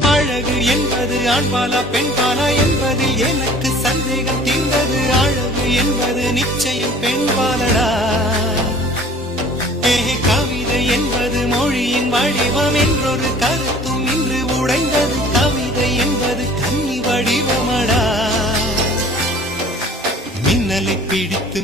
அழகு என்பது ஆண்பாலா பெண்பாலா என்பதில் எனக்கு சந்தேகம் தீர்ந்தது. அழகு என்பது நிச்சயம் பெண்பாலடா. கவிதை என்பது மொழியின் வடிவம் என்றொரு கருத்தும் இன்று உடைந்தது. கவிதை என்பது கன்னி வடிவமடா. மின்னலை பிடித்து